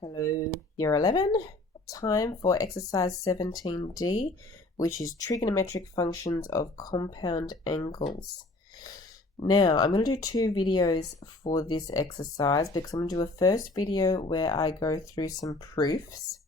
Hello, Year 11. Time for exercise 17D, which is trigonometric functions of compound angles. Now, I'm going to do two videos for this exercise because I'm going to do a first video where I go through some proofs,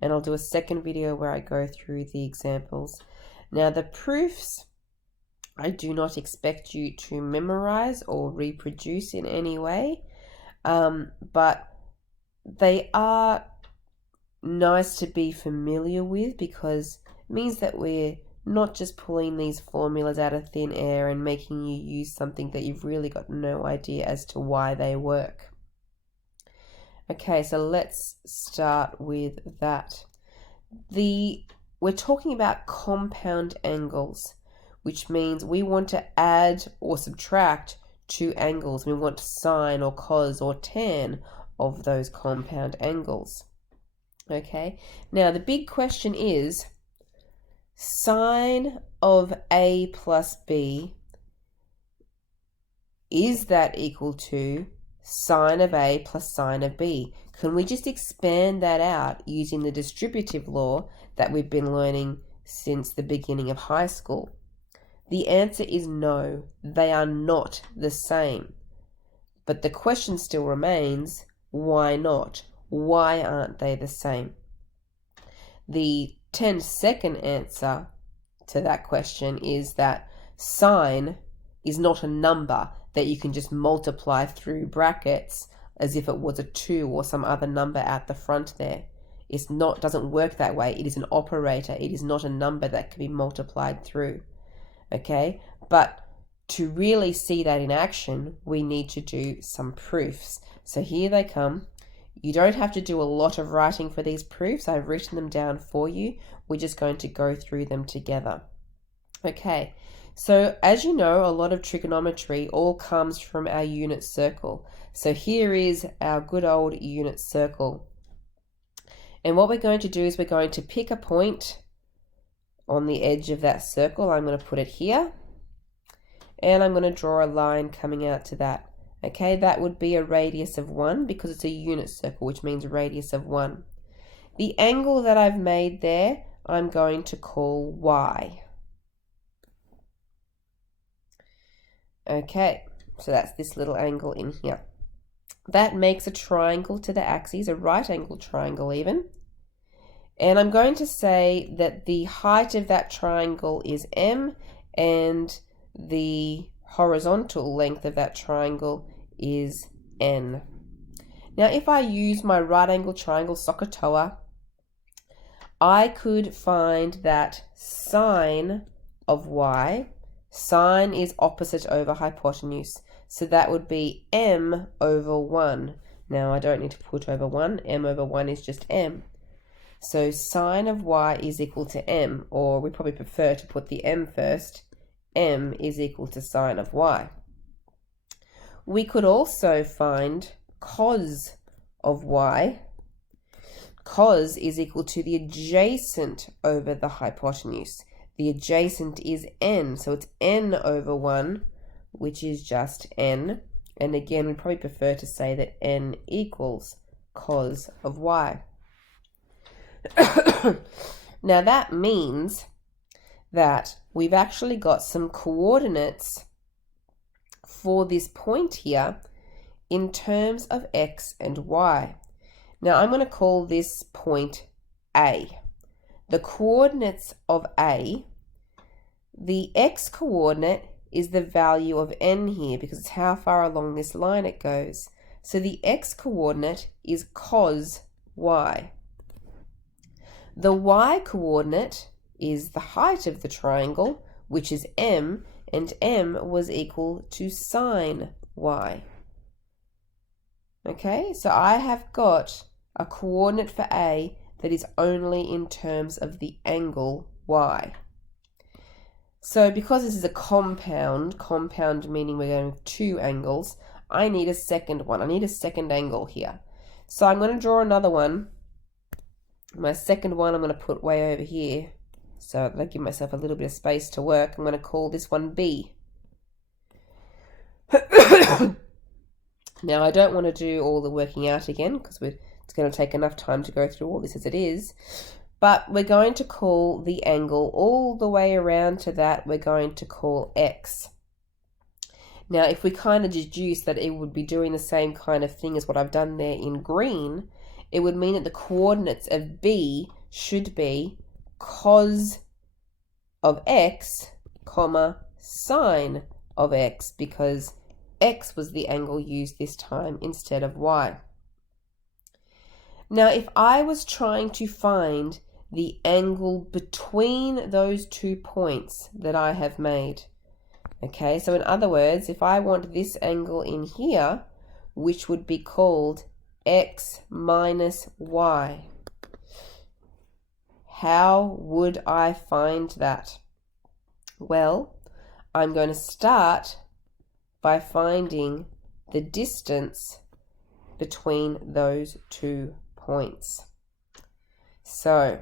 and I'll do a second video where I go through the examples. Now, the proofs, I do not expect you to memorize or reproduce in any way, but they are nice to be familiar with because it means that we're not just pulling these formulas out of thin air and making you use something that you've really got no idea as to why they work. Okay, so let's start with that. We're talking about compound angles, which means we want to add or subtract two angles. We want sine or cos or tan of those compound angles. Okay, now the big question is, sine of A plus B, is that equal to sine of A plus sine of B? Can we just expand that out using the distributive law that we've been learning since the beginning of high school? The answer is no, they are not the same. But the question still remains, why not? Why aren't they the same? The 10-second answer to that question is that sine is not a number that you can just multiply through brackets as if it was a 2 or some other number at the front there. Doesn't work that way. It is an operator. It is not a number that can be multiplied through. Okay, but to really see that in action, we need to do some proofs. So here they come. You don't have to do a lot of writing for these proofs. I've written them down for you. We're just going to go through them together. Okay, so as you know, a lot of trigonometry all comes from our unit circle. So here is our good old unit circle. And what we're going to do is we're going to pick a point on the edge of that circle. I'm going to put it here. And I'm going to draw a line coming out to that. Okay, that would be a radius of 1 because it's a unit circle, which means a radius of 1. The angle that I've made there, I'm going to call y. Okay, so that's this little angle in here. That makes a triangle to the axes, a right angle triangle even. And I'm going to say that the height of that triangle is m, and the horizontal length of that triangle is n. Now, if I use my right angle triangle SOHCAHTOA, I could find that sine of y, sine is opposite over hypotenuse, so that would be m over 1. Now, I don't need to put over 1, m over 1 is just m. So sine of y is equal to m, or we probably prefer to put the m first. M is equal to sine of y. We could also find cos of y. Cos is equal to the adjacent over the hypotenuse. The adjacent is n, so it's n over 1, which is just n. And again, we probably prefer to say that n equals cos of y. Now that means that we've actually got some coordinates for this point here in terms of x and y. Now I'm going to call this point A. The coordinates of A, the x coordinate is the value of n here because it's how far along this line it goes. So the x coordinate is cos y. The y coordinate is the height of the triangle, which is m, and m was equal to sine y. Okay, so I have got a coordinate for A that is only in terms of the angle y. So because this is a compound meaning we're going with two angles, I need a second one. I need a second angle here. So I'm going to draw another one. My second one I'm going to put way over here, so I give myself a little bit of space to work. I'm going to call this one B. Now I don't want to do all the working out again because we're It's going to take enough time to go through all this as it is. But we're going to call the angle all the way around to that, we're going to call x. Now, if we kind of deduce that it would be doing the same kind of thing as what I've done there in green, it would mean that the coordinates of b should be cos of x, comma, sine of x, because x was the angle used this time instead of y. Now, if I was trying to find the angle between those 2 points that I have made, okay, so in other words, if I want this angle in here, which would be called x minus y, how would I find that? Well, I'm going to start by finding the distance between those 2 points. So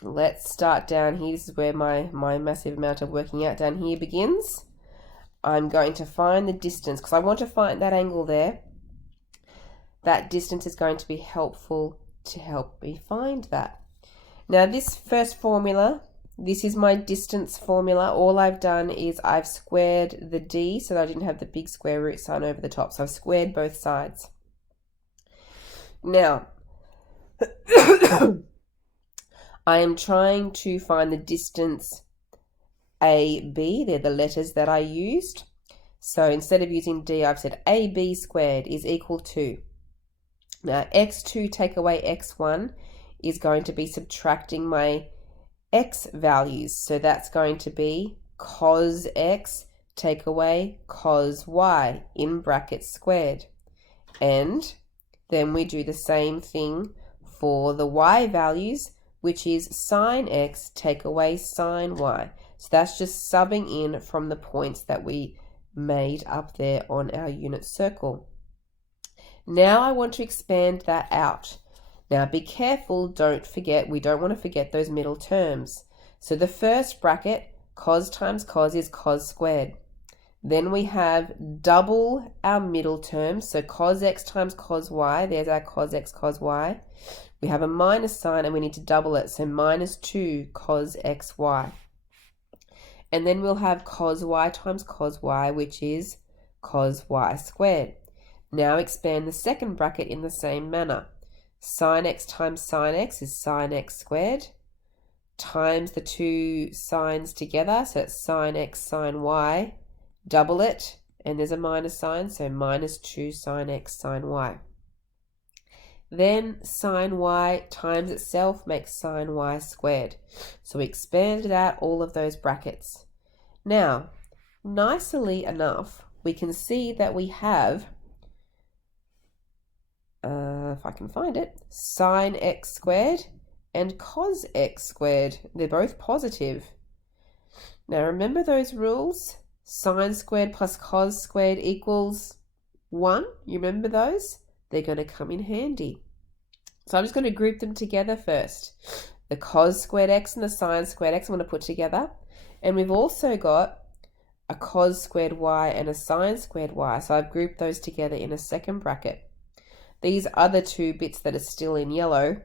let's start down here. This is where my massive amount of working out down here begins. I'm going to find the distance because I want to find that angle there. That distance is going to be helpful to help me find that. Now this first formula, this is my distance formula. All I've done is I've squared the d so that I didn't have the big square root sign over the top. So I've squared both sides. Now, I am trying to find the distance AB. They're the letters that I used. So instead of using d, I've said AB squared is equal to, now x2 take away x1 is going to be subtracting my x values. So that's going to be cos x take away cos y in brackets squared. And then we do the same thing for the y values, which is sine x take away sine y. So that's just subbing in from the points that we made up there on our unit circle. Now I want to expand that out. Now be careful, don't forget, we don't want to forget those middle terms. So the first bracket, cos times cos, is cos squared. Then we have double our middle terms, so cos x times cos y, there's our cos x cos y. We have a minus sign and we need to double it, so minus 2 cos xy. And then we'll have cos y times cos y, which is cos y squared. Now expand the second bracket in the same manner. Sin x times sin x is sin x squared, times the two sines together, so it's sin x sin y, double it, and there's a minus sign, so minus 2 sin x sin y. Then sin y times itself makes sin y squared. So we expanded out all of those brackets. Now, nicely enough, we can see that we have, if I can find it, sin x squared and cos x squared. They're both positive. Now remember those rules? Sin squared plus cos squared equals 1. You remember those? They're going to come in handy. So I'm just going to group them together first. The cos squared x and the sin squared x I'm going to put together. And we've also got a cos squared y and a sin squared y. So I've grouped those together in a second bracket. These other two bits that are still in yellow,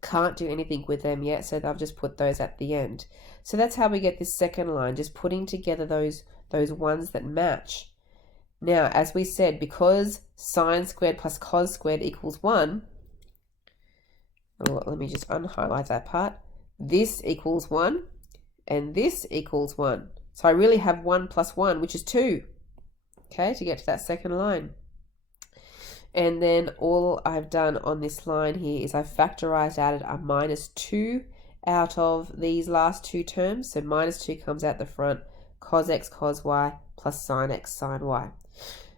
can't do anything with them yet, so I've just put those at the end. So that's how we get this second line, just putting together those ones that match. Now, as we said, because sin squared plus cos squared equals 1, let me just unhighlight that part. This equals 1, and this equals 1. So I really have 1 plus 1, which is 2, okay, to get to that second line. And then all I've done on this line here is I've factorized out a minus 2 out of these last two terms. So minus 2 comes out the front, cos x cos y plus sin x sin y.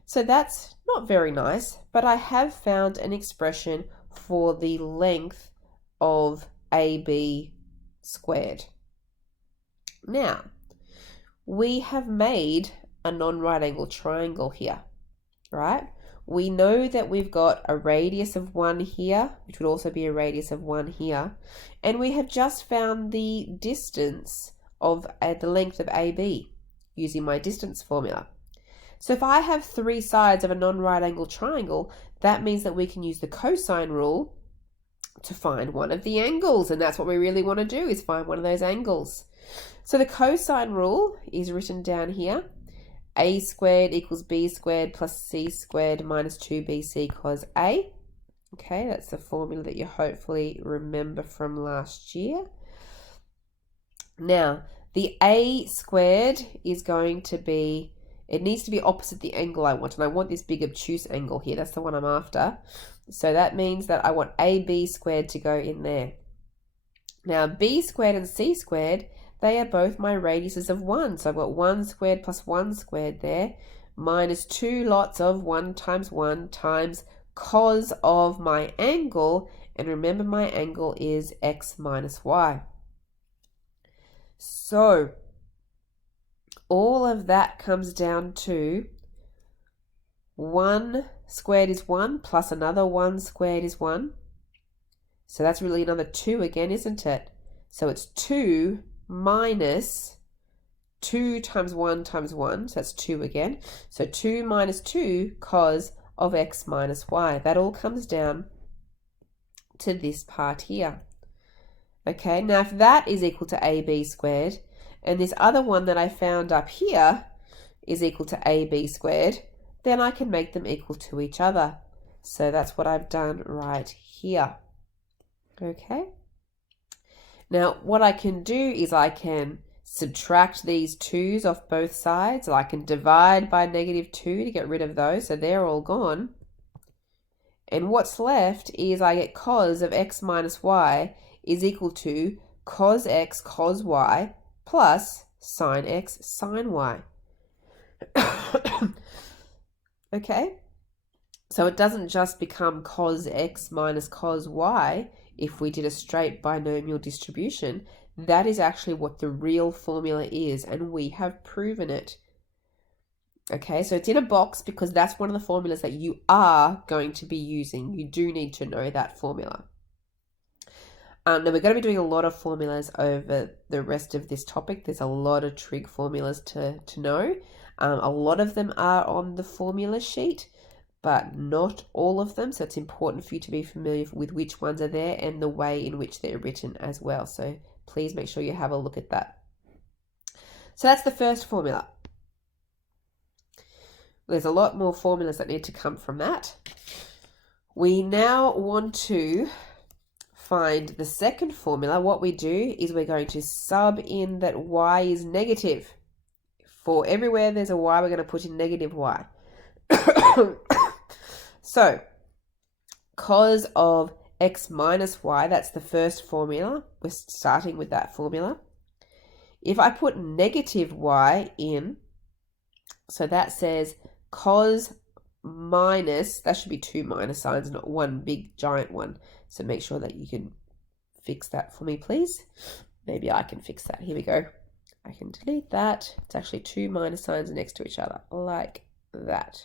So that's not very nice, but I have found an expression for the length of AB squared. Now, we have made a non-right angle triangle here, right? We know that we've got a radius of 1 here, which would also be a radius of 1 here, and we have just found the distance of the length of AB using my distance formula. So if I have 3 sides of a non-right angle triangle, that means that we can use the cosine rule to find one of the angles, and that's what we really want to do, is find one of those angles. So the cosine rule is written down here. A squared equals B squared plus C squared minus 2BC cos A. Okay, that's the formula that you hopefully remember from last year. Now, the A squared is going to be, it needs to be opposite the angle I want, and I want this big obtuse angle here. That's the one I'm after. So that means that I want AB squared to go in there. Now, B squared and C squared, they are both my radiuses of 1. So I've got 1 squared plus 1 squared there, minus 2 lots of 1 times cos of my angle. And remember, my angle is x minus y. So all of that comes down to 1 squared is 1 plus another 1 squared is 1. So that's really another 2 again, isn't it? So it's 2 minus 2 times 1 times 1. So that's 2 again. So 2 minus 2 cos of x minus y. That all comes down to this part here. Okay, now if that is equal to AB squared, and this other one that I found up here is equal to AB squared, then I can make them equal to each other. So that's what I've done right here. Okay. Now what I can do is I can subtract these 2's off both sides. I can divide by negative 2 to get rid of those, so they're all gone. And what's left is I get cos of x minus y is equal to cos x cos y plus sine x sine y. Okay, so it doesn't just become cos x minus cos y if we did a straight binomial distribution. That is actually what the real formula is, and we have proven it. Okay, so it's in a box because that's one of the formulas that you are going to be using. You do need to know that formula. Now we're going to be doing a lot of formulas over the rest of this topic. There's a lot of trig formulas to know. A lot of them are on the formula sheet, but not all of them. So it's important for you to be familiar with which ones are there and the way in which they're written as well. So please make sure you have a look at that. So that's the first formula. There's a lot more formulas that need to come from that. We now want to find the second formula. What we do is we're going to sub in that y is negative. For everywhere there's a y, we're going to put in negative y. So, cos of x minus y, that's the first formula. We're starting with that formula. If I put negative y in, so that says cos minus, that should be 2 minus signs, not one big giant one. So make sure that you can fix that for me, please. Maybe I can fix that. Here we go. I can delete that. It's actually 2 minus signs next to each other, like that.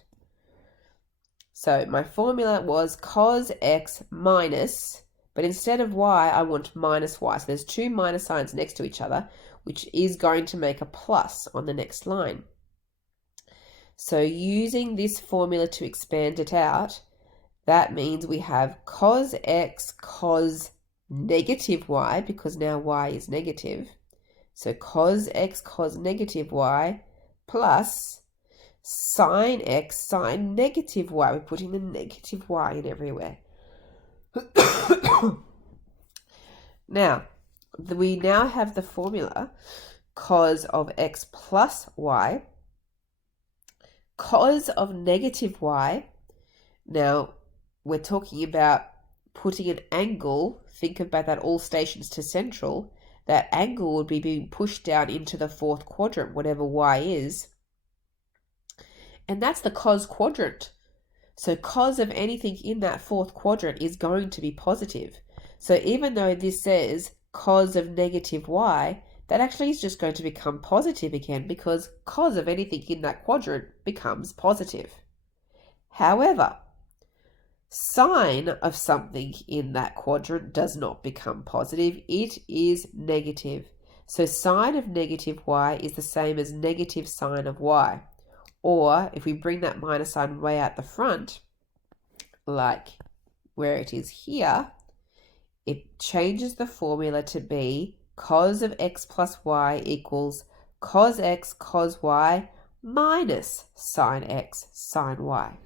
So my formula was cos x minus, but instead of y, I want minus y. So there's 2 minus signs next to each other, which is going to make a plus on the next line. So using this formula to expand it out, that means we have cos x cos negative y, because now y is negative. So cos x cos negative y plus sine x sine negative y. We're putting the negative y in everywhere. Now, we now have the formula cos of x plus y, cos of negative y. Now, we're talking about putting an angle. Think about that, all stations to central. That angle would be being pushed down into the fourth quadrant, whatever y is. And that's the cos quadrant. So cos of anything in that fourth quadrant is going to be positive. So even though this says cos of negative y, that actually is just going to become positive again, because cos of anything in that quadrant becomes positive. However, sine of something in that quadrant does not become positive. It is negative. So sine of negative y is the same as negative sine of y. Or if we bring that minus sign way out the front, like where it is here, it changes the formula to be cos of x plus y equals cos x cos y minus sine x sine y.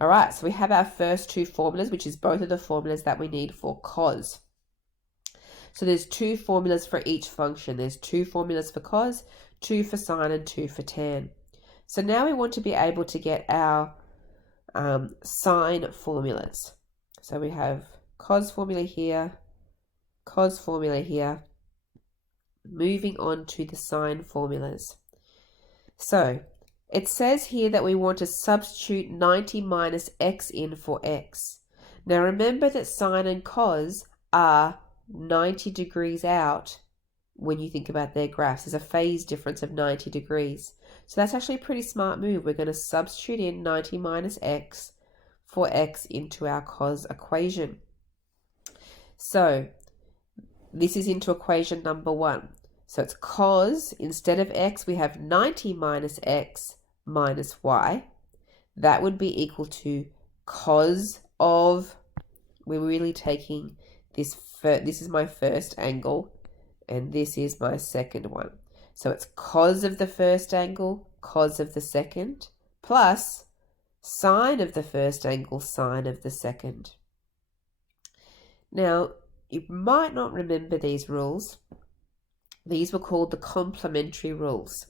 All right, so we have our first two formulas, which is both of the formulas that we need for cos. So there's two formulas for each function. There's two formulas for cos, two for sine, and two for tan. So now we want to be able to get our sine formulas. So we have cos formula here, cos formula here. Moving on to the sine formulas. So it says here that we want to substitute 90 minus x in for x. Now remember that sine and cos are 90 degrees out when you think about their graphs. There's a phase difference of 90 degrees. So that's actually a pretty smart move. We're going to substitute in 90 minus x for x into our cos equation. So this is into equation number 1. So it's cos, instead of x, we have 90 minus x minus y. That would be equal to cos of, we're really taking this is my first angle, and this is my second one. So it's cos of the first angle, cos of the second, plus sine of the first angle, sine of the second. Now, you might not remember these rules. These were called the complementary rules.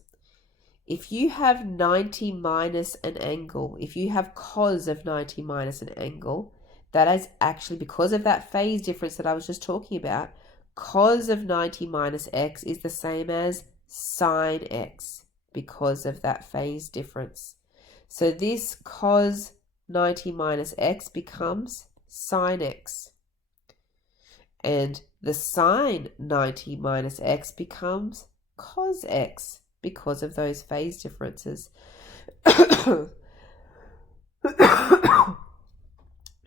If you have 90 minus an angle, if you have cos of 90 minus an angle, that is actually, because of that phase difference that I was just talking about, cos of 90 minus x is the same as sine x because of that phase difference. So this cos 90 minus x becomes sine x. And the sine 90 minus x becomes cos x because of those phase differences.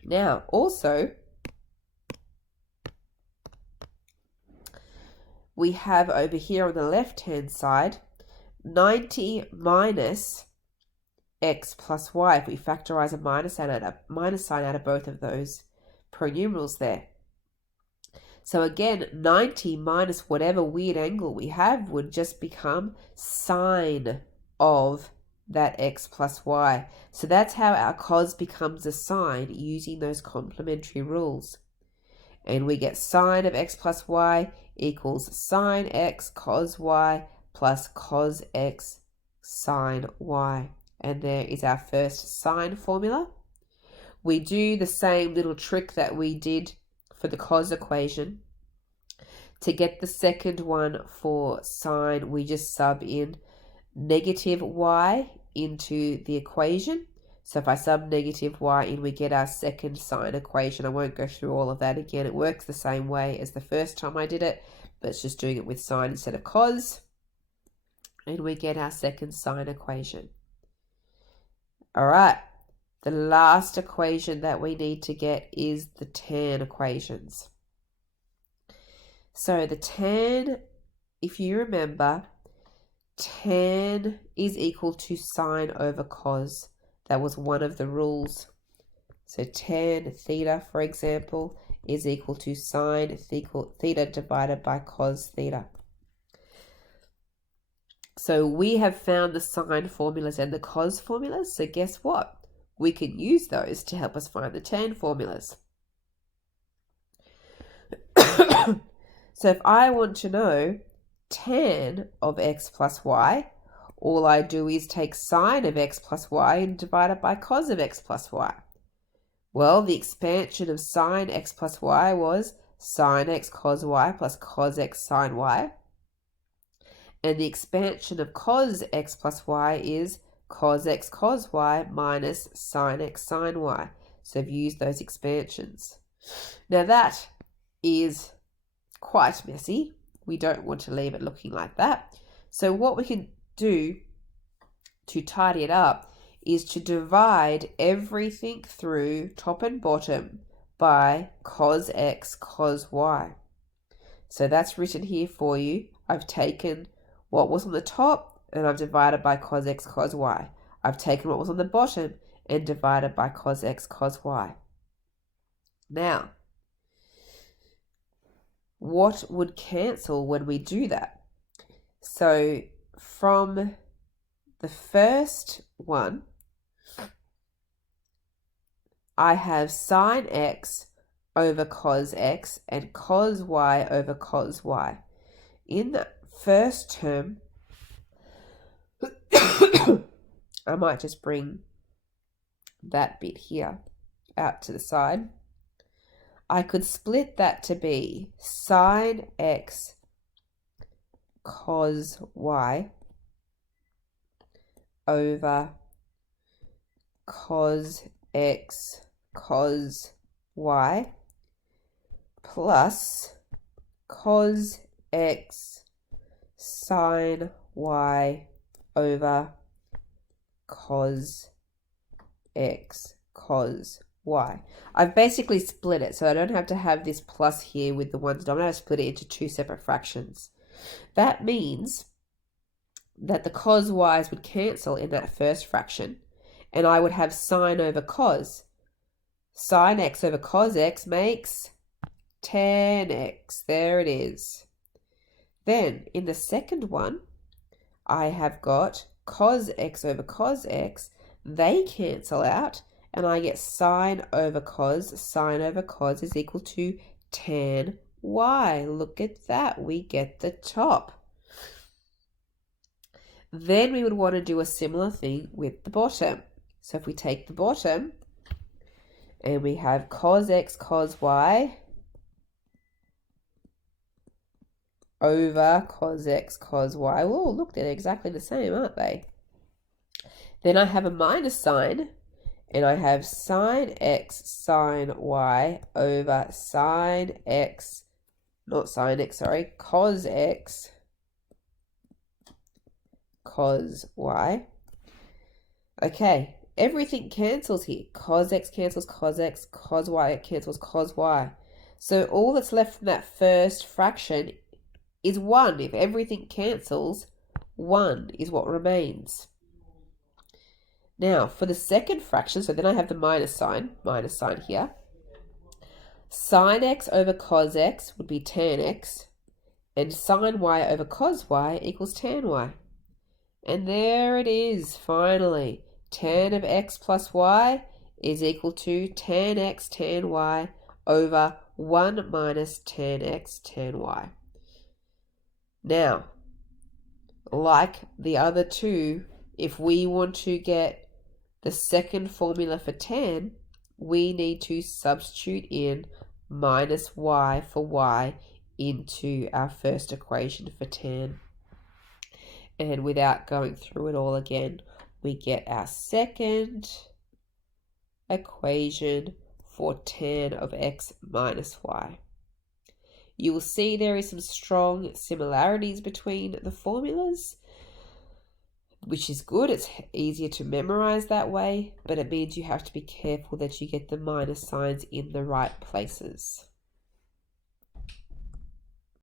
Now, also, we have over here on the left-hand side, 90 minus x plus y, if we factorize a minus sign out of both of those pronumerals there. So again, 90 minus whatever weird angle we have would just become sine of that x plus y. So that's how our cos becomes a sine using those complementary rules. And we get sine of x plus y equals sine x cos y plus cos x sine y. And there is our first sine formula. We do the same little trick that we did for the cos equation. To get the second one for sine, we just sub in negative y into the equation. So if I sub negative y in, we get our second sine equation. I won't go through all of that again. It works the same way as the first time I did it, but it's just doing it with sine instead of cos. And we get our second sine equation. All right, the last equation that we need to get is the tan equations. So the tan, if you remember, tan is equal to sine over cos. That was one of the rules. So tan theta, for example, is equal to sine theta divided by cos theta. So we have found the sine formulas and the cos formulas. So guess what? We can use those to help us find the tan formulas. So if I want to know tan of x plus y, all I do is take sine of x plus y and divide it by cos of x plus y. Well, the expansion of sine x plus y was sine x cos y plus cos x sine y. And the expansion of cos x plus y is cos x cos y minus sine x sine y. So I've used those expansions. Now that is quite messy. We don't want to leave it looking like that. So what we can do to tidy it up is to divide everything through top and bottom by cos x cos y. So that's written here for you. I've taken what was on the top and I've divided by cos x cos y. I've taken what was on the bottom and divided by cos x cos y. Now, what would cancel when we do that? So from the first one, I have sine x over cos x and cos y over cos y. In the first term, I might just bring that bit here out to the side. I could split that to be sine x cos y over cos x cos y plus cos x sine y over cos x cos y. I've basically split it, so I don't have to have this plus here with the ones denominator. I've split it into two separate fractions. That means that the cos y's would cancel in that first fraction, and I would have sine over cos. Sine x over cos x makes tan x. There it is. Then in the second one, I have got cos x over cos x. They cancel out, and I get sine over cos. Sine over cos is equal to tan y. Look at that. We get the top. Then we would want to do a similar thing with the bottom. So if we take the bottom, and we have cos x cos y over cos x cos y. Oh, look, they're exactly the same, aren't they? Then I have a minus sign, and I have sine x sine y over sine x, not sine x, sorry, cos x cos y. Okay, everything cancels here. Cos x cancels cos x, cos y cancels cos y. So all that's left from that first fraction is 1. If everything cancels, 1 is what remains. Now, for the second fraction, so then I have the minus sign here. Sine x over cos x would be tan x, and sine y over cos y equals tan y. And there it is, finally. Tan of x plus y is equal to tan x tan y over 1 minus tan x tan y. Now, like the other two, if we want to get the second formula for tan, we need to substitute in minus y for y into our first equation for tan. And without going through it all again, we get our second equation for tan of x minus y. You will see there is some strong similarities between the formulas, which is good. It's easier to memorize that way, but it means you have to be careful that you get the minus signs in the right places.